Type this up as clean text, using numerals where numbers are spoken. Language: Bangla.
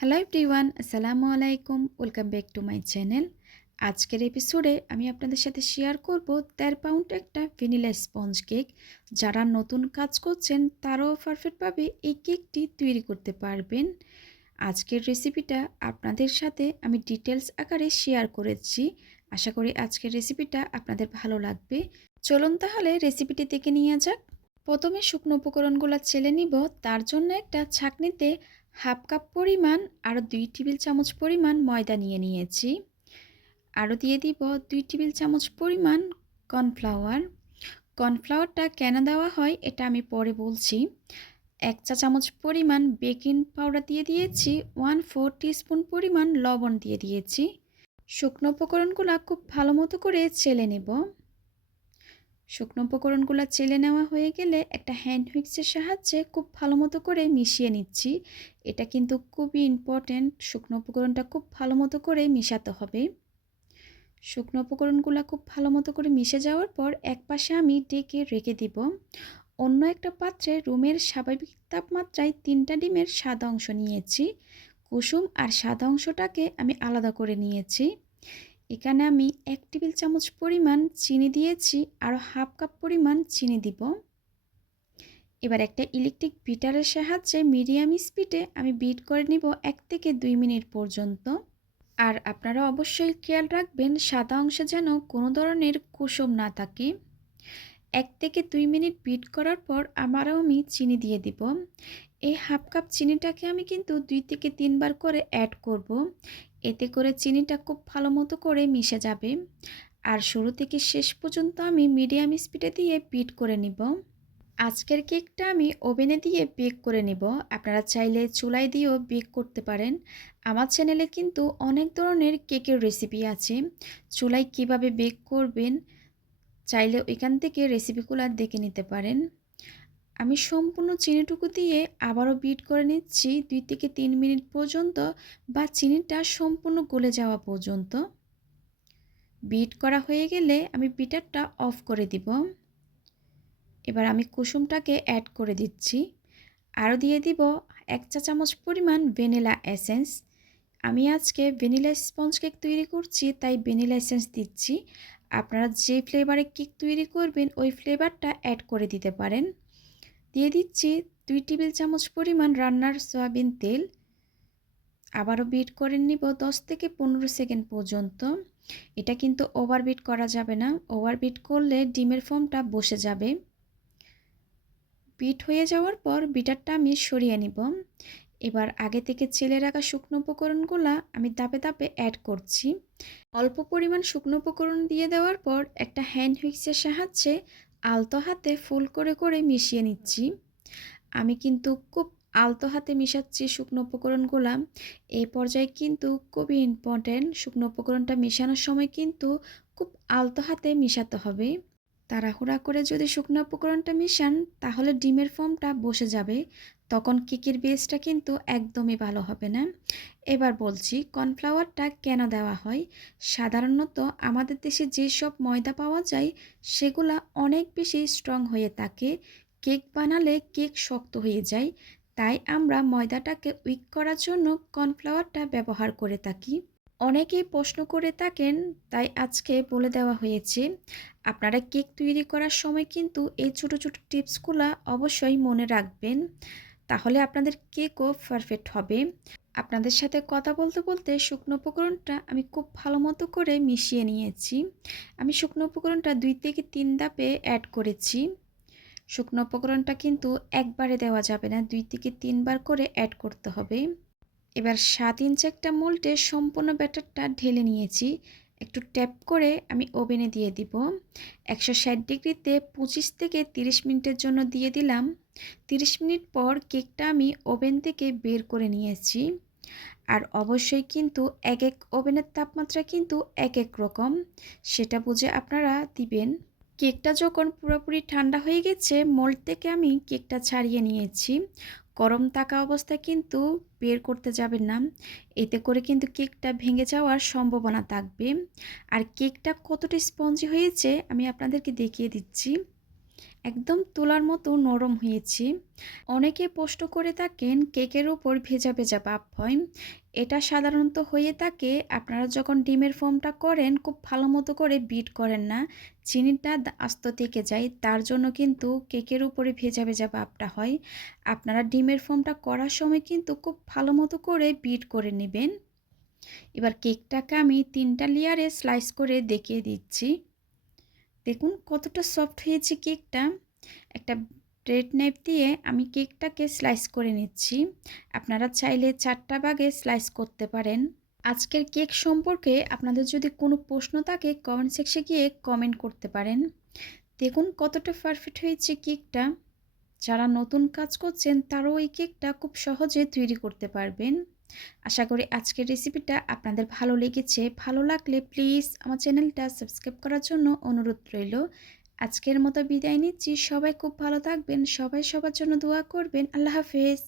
হ্যালো এভরিওয়ান, আসসালামু আলাইকুম। Welcome back to my channel. আজকের এপিসোডে আমি আপনাদের সাথে শেয়ার করব ১৩ পাউন্ড একটা ভ্যানিলা স্পঞ্জ কেক। যারা নতুন কাজ করছেন তারাও পারফেক্টভাবে এই কেকটি তৈরি করতে পারবেন। আজকের রেসিপিটা আপনাদের সাথে আমি ডিটেলস আকারে শেয়ার করেছি। আশা করি আজকের রেসিপিটা আপনাদের ভালো লাগবে। চলুন তাহলে রেসিপিটি দেখে নেওয়া যাক। প্রথমে শুকনো উপকরণগুলো চেলে নিব। তার জন্য একটা ছাঁকনিতে হাফ কাপ পরিমাণ আর 2 টেবিল চামচ পরিমাণ ময়দা নিয়ে নিয়েছি। আরও দিয়ে দিব 2 টেবিল চামচ পরিমাণ কর্নফ্লাওয়ার। কর্নফ্লাওয়ারটা কেন দেওয়া হয় এটা আমি পরে বলছি। 1 চা চামচ পরিমাণ বেকিং পাউডার দিয়ে দিয়েছি। 1/4 টিস্পুন পরিমাণ লবণ দিয়ে দিয়েছি। শুকনো উপকরণগুলো খুব ভালো মতো করে চেলে নেব। শুকনো উপকরণগুলো চেলে নেওয়া হয়ে গেলে একটা হ্যান্ড হুইক্সের সাহায্যে খুব ভালো মতো করে মিশিয়ে নিচ্ছি। এটা কিন্তু খুবই ইম্পর্ট্যান্ট, শুকনো উপকরণটা খুব ভালো মতো করে মিশাতে হবে। শুকনো উপকরণগুলো খুব ভালো মতো করে মিশে যাওয়ার পর একপাশে আমি ঢেকে রেখে দিব। অন্য একটা পাত্রে রুমের স্বাভাবিক তাপমাত্রায় 3টা ডিমের সাদা অংশ নিয়েছি। কুসুম আর সাদা অংশটাকে আমি আলাদা করে নিয়েছি। এখানে আমি 1 টেবিল চামচ পরিমাণ চিনি দিয়েছি, আর হাফ কাপ পরিমাণ চিনি দিব। এবার একটা ইলেকট্রিক বিটারের সাহায্যে মিডিয়াম স্পিডে আমি বিট করে নিব 1 থেকে 2 মিনিট পর্যন্ত। আর আপনারা অবশ্যই খেয়াল রাখবেন সাদা অংশে যেন কোনো ধরনের কুসুম না থাকে। 1 থেকে 2 মিনিট বিট করার পর আবারও আমি চিনি দিয়ে দিব। এই হাফ কাপ চিনিটাকে আমি কিন্তু 2 থেকে 3 বার করে অ্যাড করব। এতে করে চিনিটা খুব ভালো মতো করে মিশে যাবে। আর শুরু থেকে শেষ পর্যন্ত আমি মিডিয়াম স্পিডে দিয়ে বিট করে নিব। আজকের কেকটা আমি ওভেনে দিয়ে বেক করে নেব। আপনারা চাইলে চুলায় দিয়েও বেক করতে পারেন। আমার চ্যানেলে কিন্তু অনেক ধরনের কেকের রেসিপি আছে। চুলায় কিভাবে বেক করবেন চাইলে ওইখান থেকে রেসিপিগুলো দেখে নিতে পারেন। আমি সম্পূর্ণ চিনিটুকু দিয়ে আবারও বিট করে নিচ্ছি 2 থেকে 3 মিনিট পর্যন্ত, বা চিনিটা সম্পূর্ণ গলে যাওয়া পর্যন্ত। বিট করা হয়ে গেলে আমি বিটারটা অফ করে দিব। এবার আমি কুসুমটাকে অ্যাড করে দিচ্ছি। আরও দিয়ে দিব 1 চা চামচ পরিমাণ ভ্যানিলা এসেন্স। আমি আজকে ভ্যানিলা স্পঞ্জ কেক তৈরি করছি, তাই ভ্যানিলা এসেন্স দিচ্ছি। আপনারা যে ফ্লেভারে কেক তৈরি করবেন ওই ফ্লেভারটা অ্যাড করে দিতে পারেন। দিয়ে দিচ্ছি 2 টেবিল চামচ পরিমাণ রান্নার সয়াবিন তেল। আবারও বিট করে নিব 10 থেকে 15 সেকেন্ড পর্যন্ত। এটা কিন্তু ওভারবিট করা যাবে না, ওভারবিট করলে ডিমের ফোমটা বসে যাবে। বিট হয়ে যাওয়ার পর বিটারটা আমি সরিয়ে নিব। এবার আগে থেকে চেলে রাখা শুকনো উপকরণগুলো আমি ধাপে ধাপে অ্যাড করছি। অল্প পরিমাণ শুকনো উপকরণ দিয়ে দেওয়ার পর একটা হ্যান্ড হুইক্সের সাহায্যে আলতো হাতে ফোল্ড করে করে মিশিয়ে নিচ্ছি। আমি কিন্তু খুব আলতো হাতে মিশাচ্ছি শুকনো উপকরণগুলো। এই পর্যায়ে কিন্তু খুবই ইম্পর্ট্যান্ট, শুকনো উপকরণটা মেশানোর সময় কিন্তু খুব আলতো হাতে মিশাতে হবে। তাড়াহুড়া করে যদি শুকনো উপকরণটা মিশান তাহলে ডিমের ফোমটা বসে যাবে, তখন কেকের বেসটা কিন্তু একদমই ভালো হবে না। এবার বলছি কর্নফ্লাওয়ারটা কেন দেওয়া হয়। সাধারণত আমাদের দেশে যেসব ময়দা পাওয়া যায় সেগুলা অনেক বেশি স্ট্রং হয়ে থাকে। কেক বানালে কেক শক্ত হয়ে যায়, তাই আমরা ময়দাটাকে উইক করার জন্য কর্নফ্লাওয়ারটা ব্যবহার করে থাকি। অনেকেই প্রশ্ন করে থাকেন, তাই আজকে বলে দেওয়া হয়েছে। আপনারা কেক তৈরি করার সময় কিন্তু এই ছোট ছোট টিপসগুলো অবশ্যই মনে রাখবেন, তাহলে আপনাদের কেকও পারফেক্ট হবে। আপনাদের সাথে কথা বলতে বলতে শুকনো উপকরণটা আমি খুব ভালো মতো করে মিশিয়ে নিয়েছি। আমি শুকনো উপকরণটা 2 থেকে 3 ধাপে অ্যাড করেছি। শুকনো উপকরণটা কিন্তু একবারে দেওয়া যাবে না, 2 থেকে 3 বার করে অ্যাড করতে হবে। এবার 7 ইঞ্চি একটা মোল্ডে সম্পূর্ণ ব্যাটারটা ঢেলে নিয়েছি। একটু ট্যাপ করে আমি ওভেনে দিয়ে দিব। 160 ডিগ্রিতে 25 থেকে 30 মিনিটের জন্য দিয়ে দিলাম। 30 মিনিট পর কেকটা আমি ওভেন থেকে বের করে নিয়েছি। আর অবশ্যই কিন্তু এক এক ওভেনের তাপমাত্রা কিন্তু এক এক রকম, সেটা বুঝে আপনারা দিবেন। কেকটা যখন পুরোপুরি ঠান্ডা হয়ে গেছে মোল্ড থেকে আমি কেকটা ছাড়িয়ে নিয়েছি। গরম থাকা অবস্থায় কিন্তু বের করতে যাবেন না, এতে করে কিন্তু কেকটা ভেঙে যাওয়ার সম্ভাবনা থাকবে। আর কেকটা কতটা স্পঞ্জি হয়েছে আমি আপনাদেরকে দেখিয়ে দিচ্ছি। একদম তুলার মতো নরম হয়েছে। অনেকে প্রশ্ন করে থাকেন কেকের উপর ভেজা ভেজা ভাব হয়। এটা সাধারণত হয়ে থাকে আপনারা যখন ডিমের ফোমটা করেন খুব ভালো মতো করে বিট করেন না, চিনিটা আস্ত থেকে যায়, তার জন্য কিন্তু কেকের উপরে ভেজা ভেজা ভাবটা হয়। আপনারা ডিমের ফোমটা করার সময় কিন্তু খুব ভালো মতো করে বিট করে নেবেন। এবার কেকটাকে আমি 3টা লেয়ারে স্লাইস করে দেখিয়ে দিচ্ছি। দেখুন কতটা সফট হয়েছে কেকটা। একটা ব্রেড নাইফ দিয়ে আমি কেকটাকে স্লাইস করে নিচ্ছি। আপনারা চাইলে 4টা ভাগে স্লাইস করতে পারেন। আজকের কেক সম্পর্কে আপনাদের যদি কোনো প্রশ্ন থাকে কমেন্ট সেকশনে গিয়ে কমেন্ট করতে পারেন। দেখুন কতটা পারফেক্ট হয়েছে কেকটা। যারা নতুন কাজ করছেন তারাও এই কেকটা খুব সহজে তৈরি করতে পারবেন। আশা করি আজকের রেসিপিটা আপনাদের ভালো লেগেছে। ভালো লাগলে প্লিজ আমার চ্যানেলটা সাবস্ক্রাইব করার জন্য অনুরোধ রইল। আজকের মতো বিদায় নিচ্ছি। সবাই খুব ভালো থাকবেন। সবাই সবার জন্য দোয়া করবেন। আল্লাহ হাফেজ।